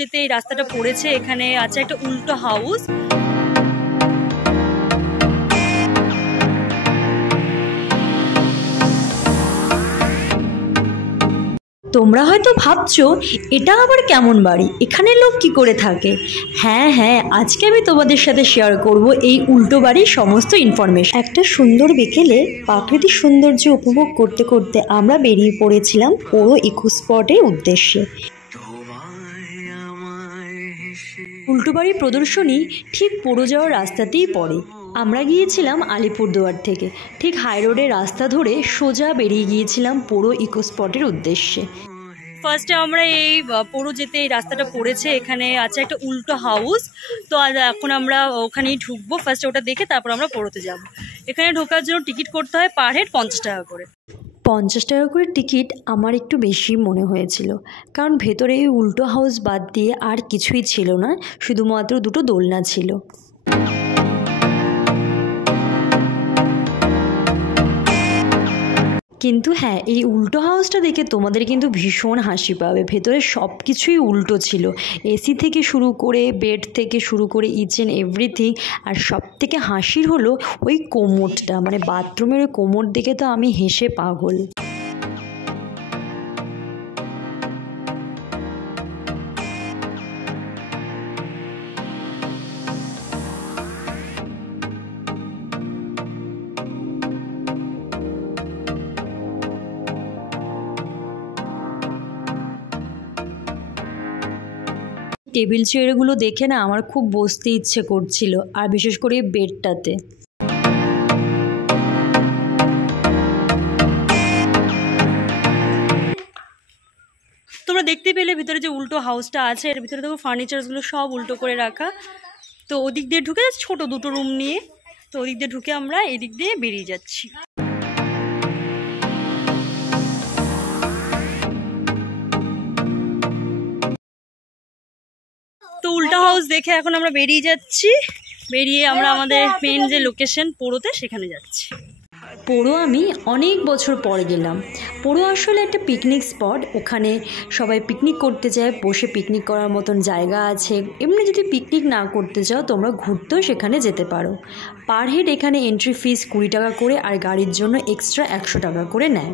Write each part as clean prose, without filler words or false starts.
যেতে এই রাস্তাটা পড়েছে, এখানে আছে একটা উল্টো হাউস। তোমরা হয়তো ভাবছো এটা আবার কেমন বাড়ি, এখানে লোক কি করে থাকে। হ্যাঁ, আজকে আমি তোমাদের সাথে শেয়ার করব এই উল্টো বাড়ির সমস্ত ইনফরমেশন। একটা সুন্দর বিকেলে প্রাকৃতিক সৌন্দর্য উপভোগ করতে করতে আমরা বেরিয়ে পড়েছিলাম পুরো ইকো স্পটের উদ্দেশ্যে। উল্টো বাড়ির প্রদর্শনী ঠিক পড়ে যাওয়ার রাস্তাতেই পড়ে। আমরা গিয়েছিলাম আলিপুরদুয়ার থেকে, ঠিক হাই রোডের রাস্তা ধরে সোজা বেরিয়ে গিয়েছিলাম পুরো ইকো স্পটের উদ্দেশ্যে। ফার্স্টে আমরা এই পুরো যেতে এই রাস্তাটা পড়েছে, এখানে আছে একটা উল্টো হাউস। তো এখন আমরা ওখানেই ঢুকবো, ফার্স্টে ওটা দেখে তারপর আমরা পড়োতে যাব। এখানে ঢোকার জন্য টিকিট করতে হয় পার হেড 50 টাকা করে। 50 টাকা করে টিকিট আমার একটু বেশি মনে হয়েছিল, কারণ ভেতরে এই উল্টো হাউস বাদ দিয়ে আর কিছুই ছিল না, শুধুমাত্র দুটো দোলনা ছিল। কিন্তু হ্যাঁ, এই উল্টো হাউসটা দেখে তোমাদের কিন্তু ভীষণ হাসি পাবে। ভেতরে সব কিছুই উল্টো ছিল, এসি থেকে শুরু করে বেড থেকে শুরু করে ইচ অ্যান্ড এভরিথিং। আর সব থেকে হাসির হলো ওই কোমোডটা, মানে বাথরুমের ওই কোমোড দেখে তো আমি হেসে পাগল। টেবিল চেয়ারগুলো দেখে না আমার খুব বসতে ইচ্ছে করছিল, আর বিশেষ করে বেডটাতে। তোমরা দেখতে পেলে ভিতরে যে উল্টো হাউসটা আছে, এর ভিতরে দেখো ফার্নিচারসগুলো সব উল্টো করে রাখা। তো ওদিক দিয়ে ঢুকে ছোট দুটো রুম নিয়ে, তো ওদিক দিয়ে ঢুকে আমরা এদিক দিয়ে বেরিয়ে যাচ্ছি। তো উল্টা হাউস দেখে এখন আমরা বেরিয়ে যাচ্ছি। বেরিয়ে আমরা আমাদের মেন যে লোকেশন পোড়োতে সেখানে যাচ্ছি। পোড়ো আমি অনেক বছর পর গেলাম। পোড়ো আসলে একটা পিকনিক স্পট, ওখানে সবাই পিকনিক করতে যায়, বসে পিকনিক করার মতন জায়গা আছে। এমনি যদি পিকনিক না করতে চাও তোমরা ঘুরতেও সেখানে যেতে পারো। পার হেড এখানে এন্ট্রি ফিস 20 টাকা করে, আর গাড়ির জন্য এক্সট্রা 100 টাকা করে নেয়।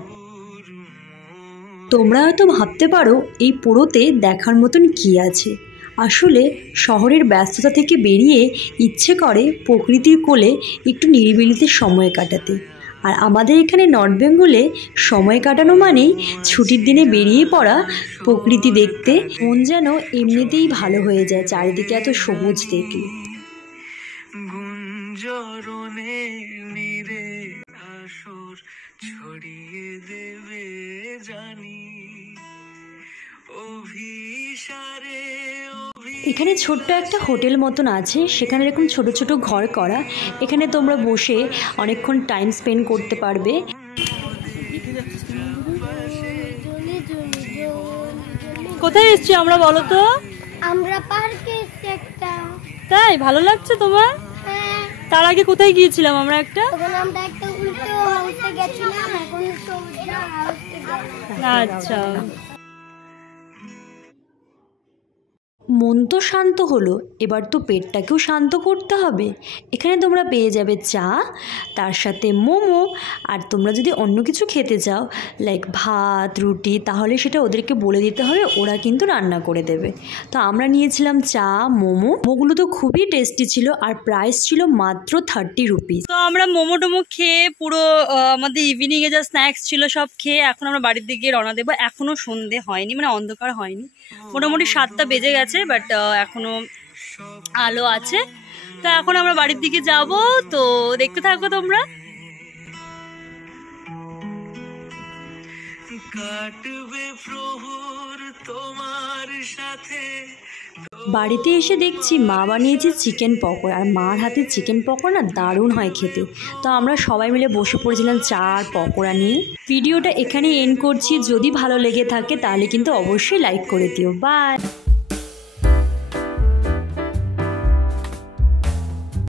তোমরা হয়তো ভাবতে পারো এই পোড়োতে দেখার মতন কী আছে। আসলে শহরের ব্যস্ততা থেকে বেরিয়ে ইচ্ছে করে প্রকৃতির কোলে একটু নিরিবিলিতে সময় কাটাতে। আর আমাদের এখানে নর্থ বেঙ্গলে সময় কাটানো মানেই ছুটির দিনে বেরিয়ে পড়া, প্রকৃতি দেখতে। মন যেন এমনিতেই ভালো হয়ে যায় চারিদিকে এত সবুজ দেখলে। ছড়িয়ে দেবে জানি এখানে ছোট্ট একটা হোটেল মতন আছে, সেখানে এরকম ছোট ছোট ঘর করা। এখানে তোমরা বসে অনেকক্ষণ টাইম স্পেন্ড করতে পারবে। কোথায় এসেছি আমরা বলো তো? আমরা পার্কে এসেছি একটা। তাই ভালো লাগছে তোমার? হ্যাঁ। তার আগে কোথায় গিয়েছিলাম আমরা? একটা উল্টো হাউসে গেছিলাম, এখন সোজা হাউসে যাচ্ছি। আচ্ছা, মন তো শান্ত হলো, এবার তো পেটটাকেও শান্ত করতে হবে। এখানে তোমরা পেয়ে যাবে চা, তার সাথে মোমো। আর তোমরা যদি অন্য কিছু খেতে চাও লাইক ভাত রুটি, তাহলে সেটা ওদেরকে বলে দিতে হবে, ওরা কিন্তু রান্না করে দেবে। তো আমরা নিয়েছিলাম চা মোমোগুলো তো খুবই টেস্টি ছিল, আর প্রাইস ছিল মাত্র 30 রুপিস। তো আমরা মোমো টোমো খেয়ে পুরো আমাদের ইভিনিংয়ে যা স্ন্যাক্স ছিল সব খেয়ে এখন আমরা বাড়ির দিকে রওনা দেবো। এখনও সন্ধে হয়নি, মানে অন্ধকার হয়নি, মোটামুটি 7টা বেজে গেছে, বাট এখনো আলো আছে। তো এখন আমরা বাড়ির দিকে যাব, তো দেখতে থাকো তোমরা। কাটবে প্রহর তোমার সাথে। বাড়িতে এসে দেখছি মা বানিয়েছে চিকেন পকোড়া, আর মার হাতে চিকেন পকোড়া না দারুণ হয় খেতে। তো আমরা সবাই মিলে বসে পড়েছিলাম চা আর পকোড়া নিয়ে। ভিডিওটা এখানেই এন্ড করছি। যদি ভালো লেগে থাকে তাহলে কিন্তু অবশ্যই লাইক করে দিও। বাই।